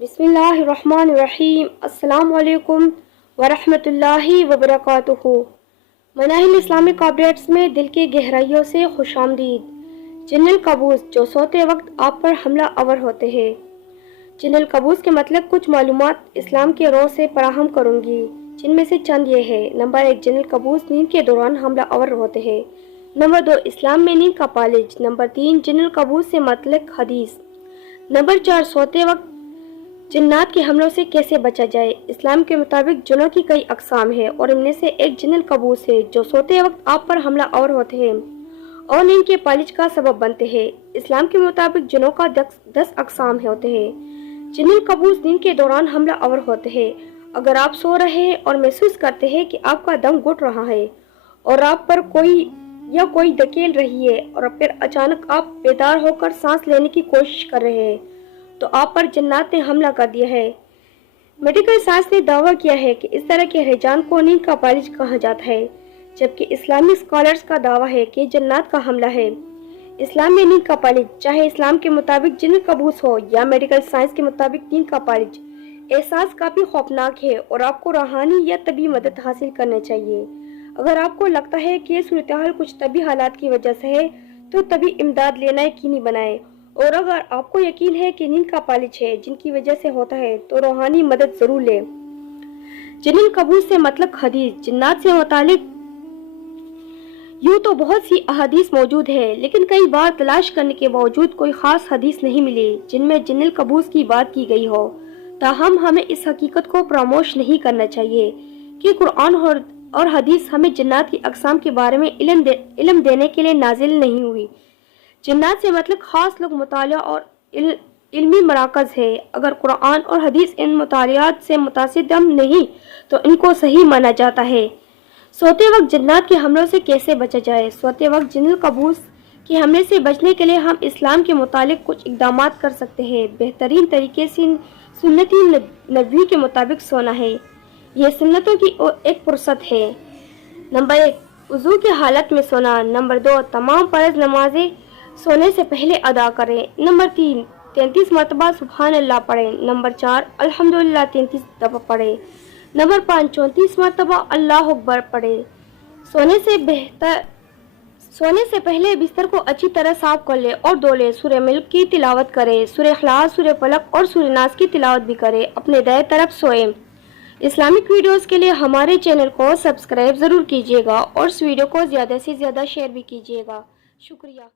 बिस्मिल्लाहिर्रहमानिर्रहीम। अस्सलाम वालेकुम वरहमतुल्लाहि वबरकातुहू। मनाहिल इस्लामिक अपडेट्स में दिल की गहराइयों से खुशामदीद। जिन्नुल कबूस जो सोते वक्त आप पर हमला आवर होते हैं। जिन्नुल कबूस के मतलब कुछ मालूमात इस्लाम के रोज़ से फराहम करूँगी, जिनमें से चंद ये है। नंबर 1, जिन्नुल कबूस नींद के दौरान हमला आवर होते हैं। नंबर 2, इस्लाम में नींद का पालिज। नंबर 3, जिन्नुल कबूस से मतलब हदीस। नंबर 4, सोते वक्त जिन्नात के हमलों से कैसे बचा जाए। इस्लाम के मुताबिक जिन्नों की कई अक़साम है और इनमें से एक जिन्नुल कबूस है जो सोते वक्त आप पर हमला आवर होते हैं और नींद के पालिज का सबब बनते हैं। इस्लाम के मुताबिक जिन्नों का 10 अक़साम होते हैं। जिन्नुल कबूस नींद के दौरान हमला आवर होते हैं। अगर आप सो रहे हैं और महसूस करते हैं कि आपका दम घुट रहा है और आप पर कोई धकेल रही है और फिर अचानक आप बेदार होकर सांस लेने की कोशिश कर रहे हैं, तो आप पर जिन्नात ने हमला कर दिया है। मेडिकल साइंस ने दावा किया है कि इस तरह के हिजान को नींद का पालिज कहा जाता है, जबकि इस्लामी स्कॉलर्स का दावा है कि जिन्नात का हमला है। इस्लाम में नींद का पालिज, चाहे इस्लाम के मुताबिक जिन्न कबूस हो या मेडिकल साइंस के मुताबिक नींद का पालिज, एहसास काफी खौफनाक है और आपको रूहानी या तबी मदद हासिल करनी चाहिए। अगर आपको लगता है कि ये सूरत हाल कुछ तबी हालात की वजह से है, तो तभी इमदाद लेना यकीनी बनाएं। और अगर आपको यकीन है कि नींद का पालिज है जिनकी वजह से होता है, तो रूहानी मदद जरूर लें। जिन्नुल कबूस से मतलब हदीस। जिन्नात से मुतालिक यूँ तो बहुत सी अहादीस मौजूद है, लेकिन कई बार तलाश करने के बावजूद कोई खास हदीस नहीं मिली जिनमें जिन्नुल कबूस की बात की गई हो। ताहम हमें इस हकीकत को फरामोश नहीं करना चाहिए कि कुरान और हदीस हमें जिन्नात की अक़साम के बारे में इल्म देने के लिए नाजिल नहीं हुई। जिन्नात से मतलब खास लोग, मुतालिया और इल्मी मराकज़ है। अगर कुरान और हदीस इन मुतालियात से मुतासिदम नहीं, तो इनको सही माना जाता है। सोते वक्त जिन्नात के हमलों से कैसे बचा जाए। सोते वक्त जिन्नुल कबूस के हमले से बचने के लिए हम इस्लाम के मुतालिक कुछ इक़दाम कर सकते हैं। बेहतरीन तरीके से सुन्नती नबवी के मुताबिक सोना है। ये सुन्नतों की एक फुर्सत है। नंबर 1, वज़ू की हालत में सोना। नंबर 2, तमाम फ़र्ज़ नमाजें सोने से पहले अदा करें। नंबर 3, 33 मरतबा सुबहान अल्लाह पढ़ें। नंबर 4, अल्हम्दुलिल्लाह 33 दफ़ा पढ़ें। नंबर 5, 34 मरतबा अल्लाह अकबर पढ़ें। सोने से पहले बिस्तर को अच्छी तरह साफ कर ले और धो ले। सूरह मुल्क की तिलावत करें, सूरह इखलास, सूरह फलक और सूरह नास की तिलावत भी करें। अपने दाएं तरफ सोएं। इस्लामिक वीडियोस के लिए हमारे चैनल को सब्सक्राइब ज़रूर कीजिएगा और इस वीडियो को ज़्यादा से ज़्यादा शेयर भी कीजिएगा। शुक्रिया।